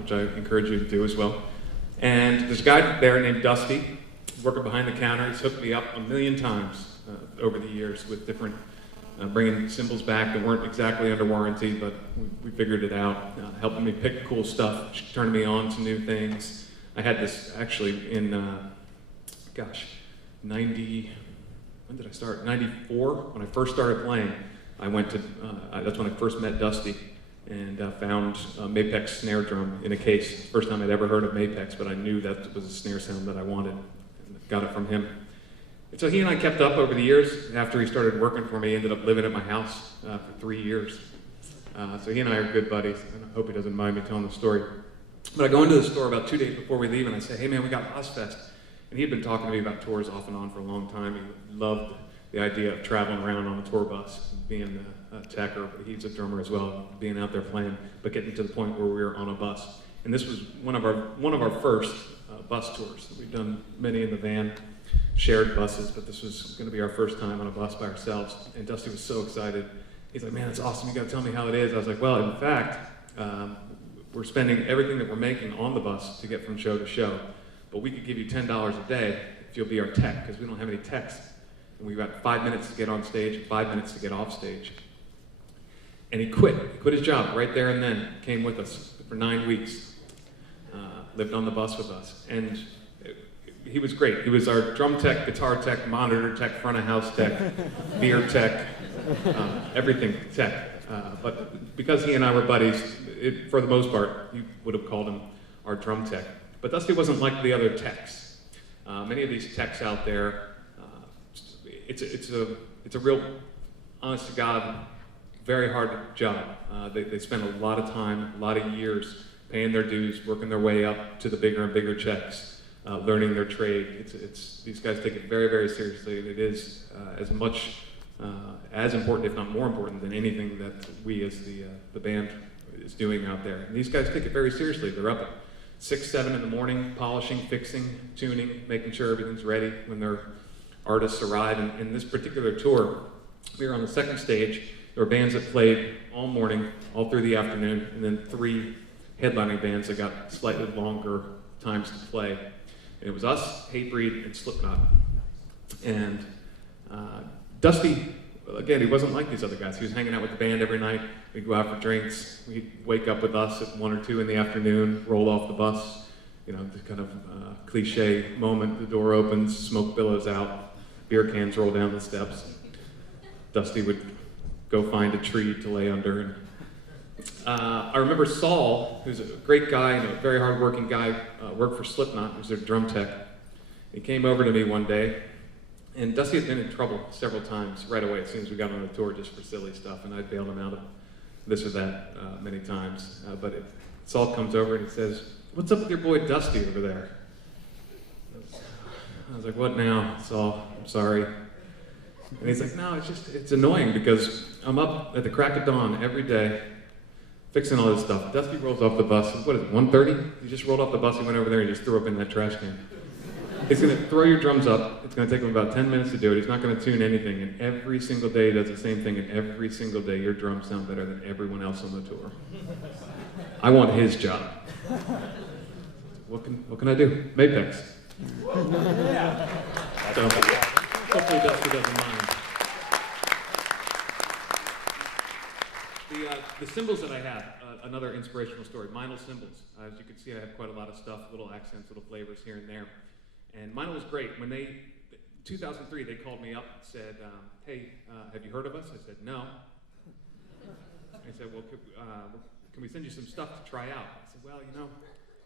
which I encourage you to do as well. And there's a guy there named Dusty, working behind the counter. He's hooked me up a million times over the years with different, bringing cymbals back that weren't exactly under warranty, but we figured it out, helping me pick cool stuff, turning me on to new things. I had this actually in, 90, when did I start? 94, when I first started playing. I went to, that's when I first met Dusty, and found a Mapex snare drum in a case. First time I'd ever heard of Mapex, but I knew that was a snare sound that I wanted, and got it from him. And so he and I kept up over the years. After he started working for me, he ended up living at my house for 3 years. So he and I are good buddies, and I hope he doesn't mind me telling the story. But I go into the store about 2 days before we leave, and I say, hey man, we got Ozfest. And he'd been talking to me about tours off and on for a long time. He loved the idea of traveling around on a tour bus, being a tech, or he's a drummer as well, being out there playing, but getting to the point where we were on a bus. And this was one of our first bus tours. We've done many in the van, shared buses, but this was going to be our first time on a bus by ourselves. And Dusty was so excited. He's like, man, it's awesome. You got to tell me how it is. I was like, well, in fact, we're spending everything that we're making on the bus to get from show to show, but we could give you $10 a day if you'll be our tech, because we don't have any techs. And we've got 5 minutes to get on stage and 5 minutes to get off stage. And he quit. He quit his job right there and then, came with us for 9 weeks, lived on the bus with us. And he was great. He was our drum tech, guitar tech, monitor tech, front of house tech, beer tech, everything tech. But because he and I were buddies, for the most part, you would have called him our drum tech. But Dusty wasn't like the other techs. Many of these techs out there, it's a real, honest to God, very hard job. They spend a lot of time, a lot of years paying their dues, working their way up to the bigger and bigger checks, learning their trade. These guys take it very, very seriously, and it is as much as important, if not more important, than anything that we as the band is doing out there. And these guys take it very seriously. They're up at 6, 7 in the morning, polishing, fixing, tuning, making sure everything's ready when their artists arrive. And in this particular tour, we were on the second stage. There were bands that played all morning, all through the afternoon, and then 3 headlining bands that got slightly longer times to play. And it was us, Hatebreed, and Slipknot. And Dusty, again, he wasn't like these other guys. He was hanging out with the band every night. We'd go out for drinks. He'd wake up with us at 1 or 2 in the afternoon, roll off the bus. You know, the kind of cliche moment, the door opens, smoke billows out, beer cans roll down the steps. Dusty would go find a tree to lay under. I remember Saul, who's a great guy and a very hard-working guy, worked for Slipknot, who's their drum tech. He came over to me one day, and Dusty had been in trouble several times right away as soon as we got on the tour just for silly stuff, and I bailed him out of this or that many times. But Saul comes over and he says, "What's up with your boy Dusty over there?" I was like, "What now, Saul? I'm sorry." And he's like, "No, it's annoying because I'm up at the crack of dawn every day fixing all this stuff. Dusty rolls off the bus, what is it, 1:30? He just rolled off the bus, he went over there and just threw up in that trash can. He's gonna throw your drums up, it's gonna take him about 10 minutes to do it, he's not gonna tune anything, and every single day he does the same thing, and every single day your drums sound better than everyone else on the tour. I want his job." What can I do? Mapex. So, hopefully Dusty doesn't mind. The cymbals that I have, another inspirational story, Meinl cymbals. As you can see, I have quite a lot of stuff, little accents, little flavors here and there. And Meinl was great. When 2003, they called me up and said, "Hey, have you heard of us?" I said, "No." I said, "Well, can we send you some stuff to try out?" I said, "Well, you know,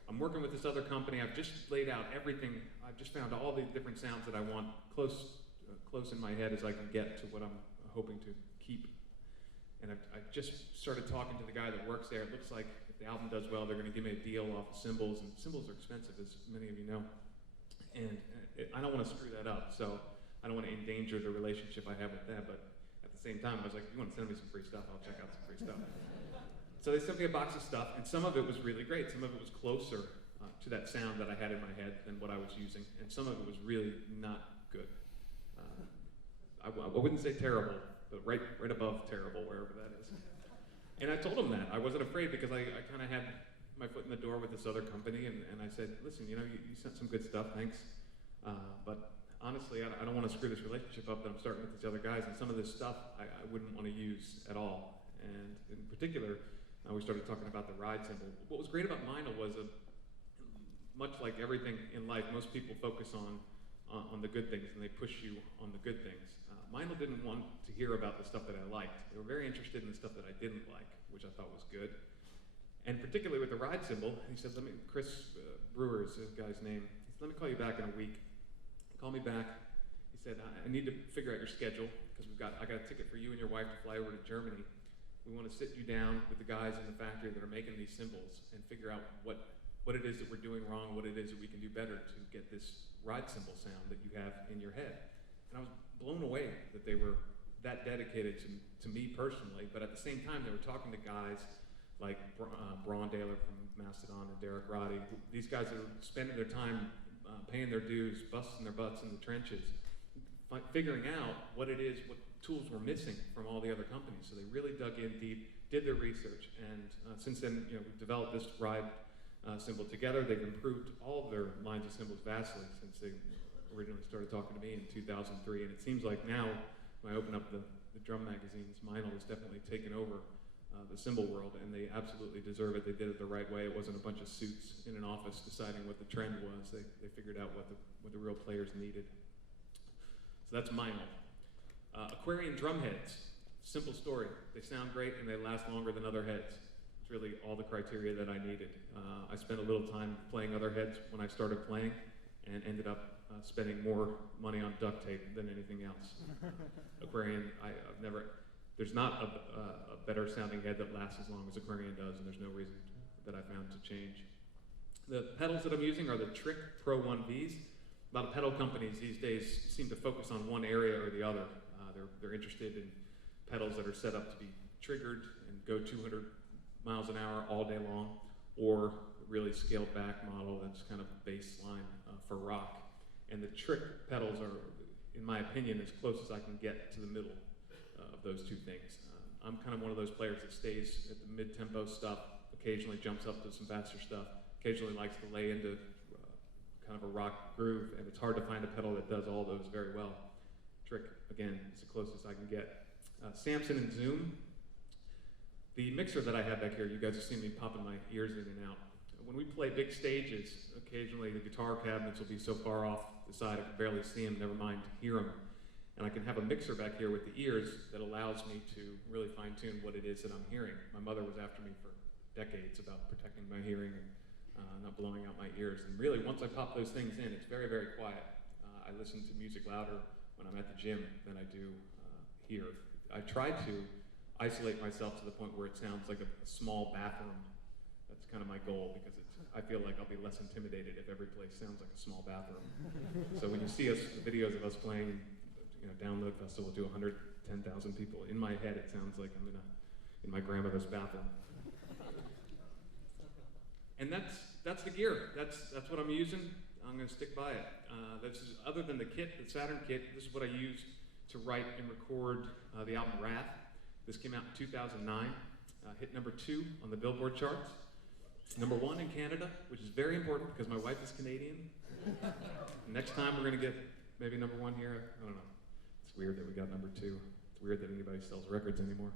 I'm working with this other company. I've just laid out everything. I've just found all the different sounds that I want close in my head as I can get to what I'm hoping to keep. And I've just started talking to the guy that works there. It looks like if the album does well, they're going to give me a deal off of cymbals, and cymbals are expensive, as many of you know. And I don't want to screw that up, so I don't want to endanger the relationship I have with them. But at the same time, I was like, "You want to send me some free stuff? I'll check out some free stuff." So they sent me a box of stuff, and some of it was really great. Some of it was closer to that sound that I had in my head than what I was using, and some of it was really not good. I wouldn't say terrible, but right above terrible, wherever that is. And I told him that. I wasn't afraid because I kind of had my foot in the door with this other company, and I said, listen, you sent some good stuff, thanks, but honestly, I don't want to screw this relationship up that I'm starting with these other guys, and some of this stuff I wouldn't want to use at all. And in particular, we started talking about the ride symbol. What was great about Meinl was, much like everything in life, most people focus on the good things, and they push you on the good things. Meinl didn't want to hear about the stuff that I liked. They were very interested in the stuff that I didn't like, which I thought was good. And particularly with the ride symbol, he said, Chris Brewer is the guy's name, he said, let me call you back in a week. He called me back. He said, I need to figure out your schedule, because I got a ticket for you and your wife to fly over to Germany. We want to sit you down with the guys in the factory that are making these symbols and figure out what it is that we're doing wrong, what it is that we can do better to get this ride symbol sound that you have in your head. And I was blown away that they were that dedicated to me personally, but at the same time they were talking to guys like Braun Adler from Mastodon or Derek Roddy, these guys that are spending their time paying their dues, busting their butts in the trenches, figuring out what it is, what tools were missing from all the other companies. So they really dug in deep, did their research, and since then, we've developed this ride symbol together. They've improved all of their lines of symbols vastly since they originally started talking to me in 2003. And it seems like now, when I open up the drum magazines, Meinl has definitely taken over the symbol world, and they absolutely deserve it. They did it the right way. It wasn't a bunch of suits in an office deciding what the trend was. They figured out what the real players needed. So that's Meinl. Aquarian drum heads, simple story. They sound great and they last longer than other heads. It's really all the criteria that I needed. I spent a little time playing other heads when I started playing, and ended up spending more money on duct tape than anything else. Aquarian, there's not a better sounding head that lasts as long as Aquarian does, and there's no reason that I found to change. The pedals that I'm using are the Trick Pro 1Vs. A lot of pedal companies these days seem to focus on one area or the other. They're interested in pedals that are set up to be triggered and go 200 miles an hour all day long, or a really scaled back model that's kind of baseline for rock. And the Trick pedals are, in my opinion, as close as I can get to the middle of those two things. I'm kind of one of those players that stays at the mid-tempo stuff, occasionally jumps up to some faster stuff, occasionally likes to lay into kind of a rock groove, and it's hard to find a pedal that does all those very well. Trick, again, is the closest I can get. Samson and Zoom. The mixer that I have back here, you guys have seen me popping my ears in and out. When we play big stages, occasionally the guitar cabinets will be so far off the side I can barely see them, never mind hear them. And I can have a mixer back here with the ears that allows me to really fine-tune what it is that I'm hearing. My mother was after me for decades about protecting my hearing and not blowing out my ears. And really, once I pop those things in, it's very, very quiet. I listen to music louder when I'm at the gym than I do here. I try to isolate myself to the point where it sounds like a small bathroom. That's kind of my goal, because I feel like I'll be less intimidated if every place sounds like a small bathroom. So when you see us, the videos of us playing, Download Festival to 110,000 people, in my head it sounds like I'm in my grandmother's bathroom. And that's the gear. That's what I'm using. I'm going to stick by it. This is, other than the kit, the Saturn kit, this is what I used to write and record the album Wrath. This came out in 2009, hit number 2 on the Billboard charts, number 1 in Canada, which is very important because my wife is Canadian. Next time we're going to get maybe number 1 here. I don't know. It's weird that we got number 2. It's weird that anybody sells records anymore.